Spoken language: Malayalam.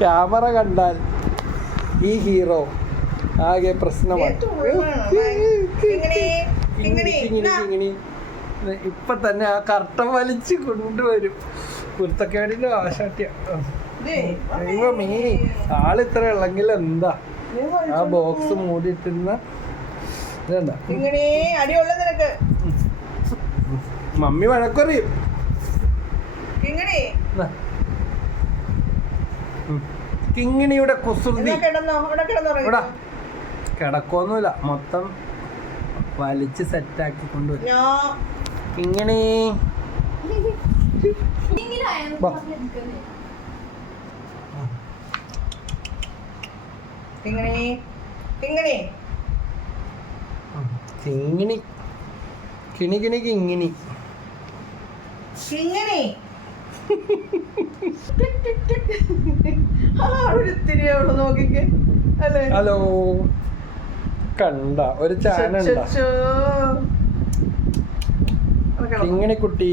ക്യാമറ കണ്ടാൽ ഈ ഹീറോ ആകെ പ്രശ്നമാണ്. ഇപ്പൊ തന്നെ ആ കർട്ടൻ വലിച്ച് കൊണ്ടുവരും. കുരുത്തക്കേടിന്റെ ആശാട്യ. ആളിത്ര ഉള്ളെങ്കിൽ എന്താ ആ ബോക്സ് മൂടിയിട്ടിരുന്ന ഇതെന്താ മമ്മി വഴക്കറിയും. കിങ്ങിണിയുടെ കുസൃതി കിടക്കൊന്നുമില്ല, മൊത്തം വലിച്ച് സെറ്റാക്കി കൊണ്ടുവരും. കിങ്ങിണി കിങ്ങിണി കിണി കിണി കിങ്ങിണി ഹലോ കണ്ട ഒരു ചാനൽ കിങ്ങിണി കുട്ടി.